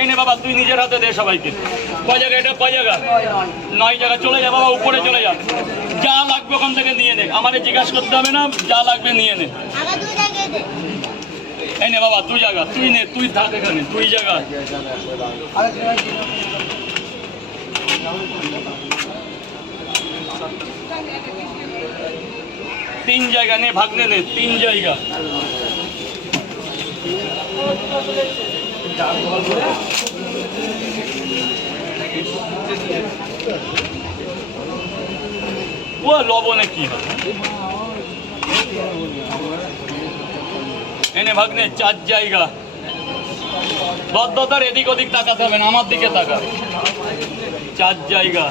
এই নে বাবা, তুই নিজের হাতে দে সবাইকে। কয় জায়গা এটা, কয় জায়গা? 9 জায়গা। চলে যা বাবা, উপরে চলে যা। যা লাগবে ওখান থেকে নিয়ে নে, আমারে জিজ্ঞাসা করতে হবে না, যা লাগবে নিয়ে নে। এই নে বাবা 2 জায়গা, তুই নে, তুই থাক এখানে 2 জায়গা। 3 জায়গা নে, ভাগনে নে, 3 জায়গা। ও লবণে কি এনে ভাগনে 4 জায়গা। দর এদিক ওদিক তাকাতে হবে না, আমার দিকে তাকা। 4 জায়গা।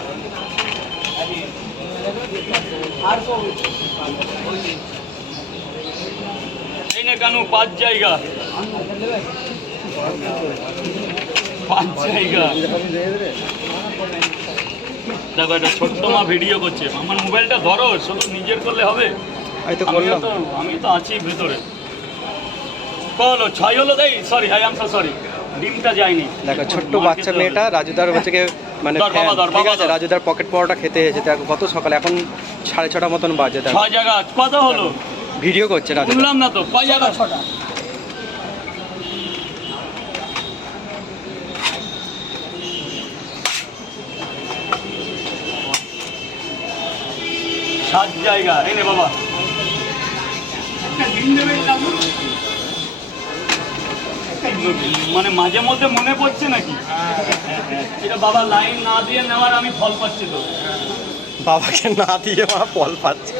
এই নে কানু 5 জায়গা। 5 জায়গা। দেখো এটা ছোট্ট মা ভিডিও করছে, আমার মোবাইলটা ধরো, শুধু নিজের করলে হবে? আমি তো আছি ভেতরে। বলো 6 হলো তাই, sorry I am so sorry, ডিমটা যায়নি। দেখো ছোট্ট বাচ্চা মেয়েটা রাজুদার হচ্ছে মানে ঠিক আছে, রাজুদার পকেট পরোটা খেতে এসেছে। দেখো কত সকালে, এখন 6:30 মতন বাজে। 6 জায়গা কত হলো? ভিডিও করছে রাজু, বললাম না তো কয় জায়গা? 6টা। 7 জায়গা। এই নে বাবা, মানে মাঝে মধ্যে মনে পড়ছে নাকি এটা বাবা? লাইন না দিয়ে নেওয়ার আমি ফল পাচ্ছি তো। বাবাকে না দিয়ে মা ফল পাচ্ছে।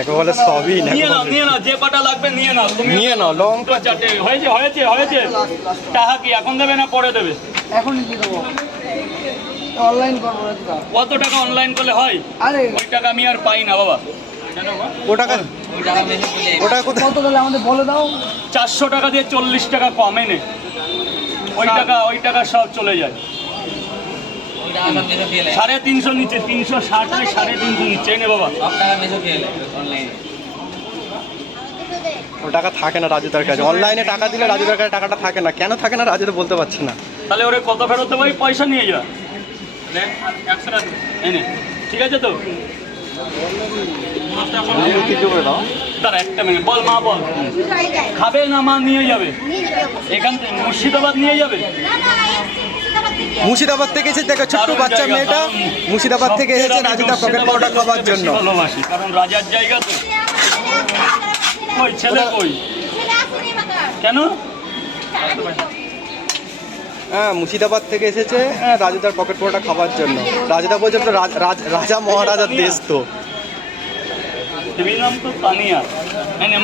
একেবারে সবই নিয়ে নাও, যে কটা লাগবে নিয়ে নাও, তুমি নিয়ে নাও। লঙ্কা 4টে হয়েছে। টাকা কি এখন দেবে না পরে দেবে? এখনই দিয়ে দেবো, অনলাইন করবো। কত টাকা অনলাইন করলে হয়? আরে ওই টাকা আমি আর পাই না বাবা। ওটা কত তাহলে আমাদের বলে দাও। 400 টাকা দিয়ে 40 টাকা কম এনে, ওই টাকা সব চলে যায়। 350 নিচে, 360 350 নিচে। এনে বাবা, ও টাকা থাকে না রাজুদার কাছে। অনলাইনে টাকা দিলে রাজুদার কাছে টাকাটা থাকে না। কেন থাকে না রাজুদা বলতে পারছি না। তাহলে ওরে কত ফেরত দেবো? পয়সা নিয়ে যা। এনে ঠিক আছে তো? তারা একটা মিনিট, বল মা, বল খাবে না মা? নিয়ে যাবে এখান থেকে, মুর্শিদাবাদ নিয়ে যাবে। মুর্শিদাবাদ থেকে এসেছে, দেখো ছোট্ট বাচ্চা মেয়েটা মুর্শিদাবাদ থেকে এসেছে রাজুদার পকেট পরোটা খাওয়ার জন্য। ভালোবাসি, কারণ রাজার জায়গা তো। কই ছেলে কই? কেন? হ্যাঁ, মুর্শিদাবাদ থেকে এসেছে রাজুদার পকেট পরোটা খাওয়ার জন্য। রাজুদা বলছে তো রাজা মহারাজার দেশ তো। দেবীর নাম তো তানিয়া। মানে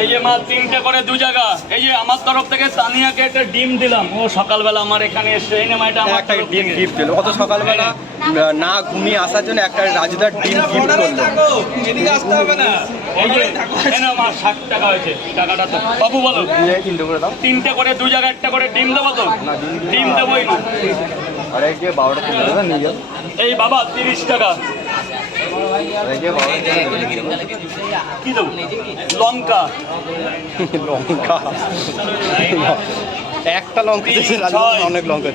এই যে মা 3টে করে 2 জায়গা। এই যে আমার তরফ থেকে তানিয়াকে একটা ডিম দিলাম, ও সকালবেলা আমার এখানে এসে এই নাম এটা আমার একটা ডিম গিফট দিল। অত সকালবেলা না ঘুমিয়ে আসার জন্য একটা রাজুদার ডিম গিফট করলো। এদিকে আসতে হবে না। এই যে এই নাও মা, 60 টাকা হয়েছে। টাকাটা তো বাবু বলো, 3টে করে 2 জায়গা একটা করে ডিম দেবো তো? ডিম দেবোই না। আরে যে 12টা কিলো দাদা নিয়ে যাও। এই বাবা 30 টাকা। কি দেবো? লঙ্কা। লঙ্কা একটা লঙ্কা, অনেক লঙ্কা।